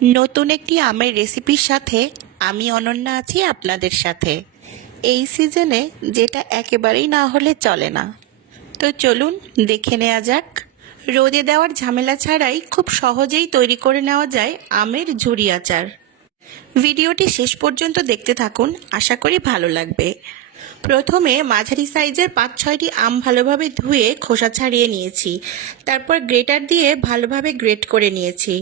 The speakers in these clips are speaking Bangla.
নতুন একটি আমের রেসিপির সাথে আমি অনন্যা আছি আপনাদের সাথে। এই সিজনে যেটা একেবারেই না হলে চলে না। তো চলুন দেখে নেওয়া যাক। রোদে দেওয়ার ঝামেলা ছাড়াই খুব সহজেই তৈরি করে নেওয়া যায় আমের ঝুরি আচার। ভিডিওটি শেষ পর্যন্ত দেখতে থাকুন, আশা করি ভালো লাগবে। প্রথমে মাঝারি সাইজের 5-6টি আম ভালোভাবে ধুয়ে খোসা ছাড়িয়ে নিয়েছি। তারপর গ্রেটার দিয়ে ভালোভাবে গ্রেট করে নিয়েছি।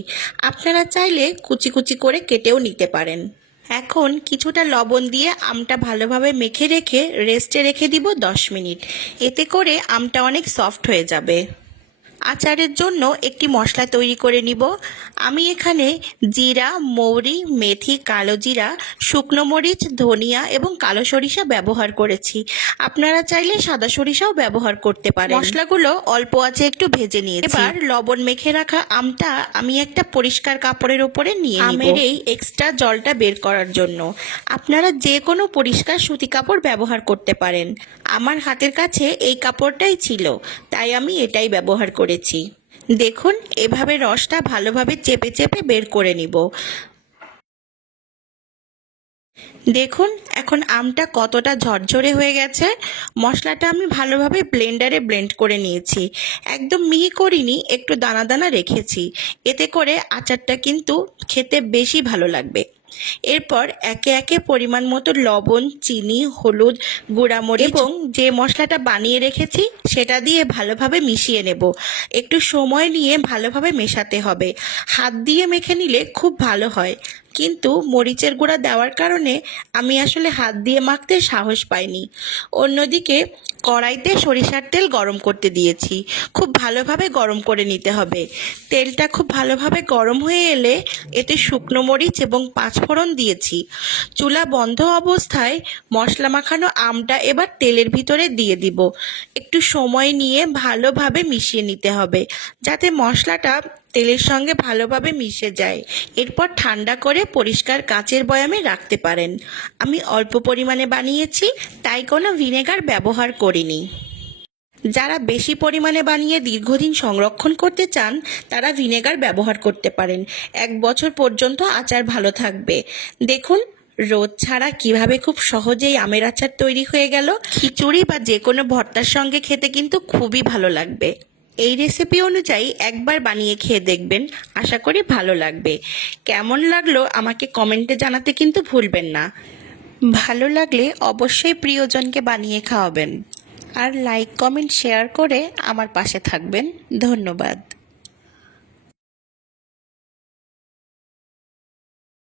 আপনারা চাইলে কুচি কুচি করে কেটেও নিতে পারেন। এখন কিছুটা লবণ দিয়ে আমটা ভালোভাবে মেখে রেখে রেস্টে রেখে দিব 10 মিনিট। এতে করে আমটা অনেক সফট হয়ে যাবে। আচারের জন্য একটি মশলা তৈরি করে নিব। আমি এখানে জিরা, মৌরি, মেথি, কালো জিরা, শুকনো মরিচ, ধনিয়া এবং কালো সরিষা ব্যবহার করেছি। আপনারা চাইলে সাদা সরিষাও ব্যবহার করতে পারেন। মশলাগুলো অল্প আঁচে একটু ভেজে নিয়েছি। এবার লবণ মেখে রাখা আমটা আমি একটা পরিষ্কার কাপড়ের উপরে নিয়ে নিব, আমের এই এক্সট্রা জলটা বের করার জন্য। আপনারা যে কোনো পরিষ্কার সুতি কাপড় ব্যবহার করতে পারেন। আমার হাতের কাছে এই কাপড়টাই ছিল, তাই আমি এটাই ব্যবহার করেছি। দেখুন, এভাবে রসটা ভালোভাবে চেপে চেপে বের করে নিব। দেখুন এখন আমটা কতটা ঝরঝরে হয়ে গেছে। মশলাটা আমি ভালোভাবে ব্লেন্ডারে ব্লেন্ড করে নিয়েছি। একদম মিহি করিনি, একটু দানা দানা রেখেছি। এতে করে আচারটা কিন্তু খেতে বেশি ভালো লাগবে। এরপর একে একে পরিমাণ মতো লবণ, চিনি, হলুদ, গুঁড়ামরিচ এবং যে মশলাটা বানিয়ে রেখেছি সেটা দিয়ে ভালোভাবে মিশিয়ে নেব। একটু সময় নিয়ে ভালোভাবে মেশাতে হবে। হাত দিয়ে মেখে নিলে খুব ভালো হয়, কিন্তু মরিচের গুঁড়া দেওয়ার কারণে আমি আসলে হাত দিয়ে মাখতে সাহস পাইনি। অন্যদিকে কড়াইতে সরিষার তেল গরম করতে দিয়েছি। খুব ভালোভাবে গরম করে নিতে হবে। তেলটা খুব ভালোভাবে গরম হয়ে এলে এতে শুকনো মরিচ এবং পাঁচফোড়ন দিয়েছি। চুলা বন্ধ অবস্থায় মশলা মাখানো আমটা এবার তেলের ভিতরে দিয়ে দিব। একটু সময় নিয়ে ভালোভাবে মিশিয়ে নিতে হবে, যাতে মশলাটা তেলের সঙ্গে ভালোভাবে মিশে যায়। এরপর ঠান্ডা করে পরিষ্কার কাচের বয়ামে রাখতে পারেন। আমি অল্প পরিমাণে বানিয়েছি, তাই কোনো ভিনেগার ব্যবহার করিনি। যারা বেশি পরিমাণে বানিয়ে দীর্ঘদিন সংরক্ষণ করতে চান তারা ভিনেগার ব্যবহার করতে পারেন। 1 বছর পর্যন্ত আচার ভালো থাকবে। দেখুন রোদ ছাড়া কিভাবে খুব সহজেই আমের আচার তৈরি হয়ে গেল। খিচুড়ি বা যে কোনো ভর্তার সঙ্গে খেতে কিন্তু খুবই ভালো লাগবে। এই রেসিপি অনুযায়ী একবার বানিয়ে খেয়ে দেখবেন, আশা করি ভালো লাগবে। কেমন লাগলো আমাকে কমেন্টে জানাতে কিন্তু ভুলবেন না। ভালো লাগলে অবশ্যই প্রিয়জনকে বানিয়ে খাওয়াবেন। আর লাইক, কমেন্ট, শেয়ার করে আমার পাশে থাকবেন। ধন্যবাদ।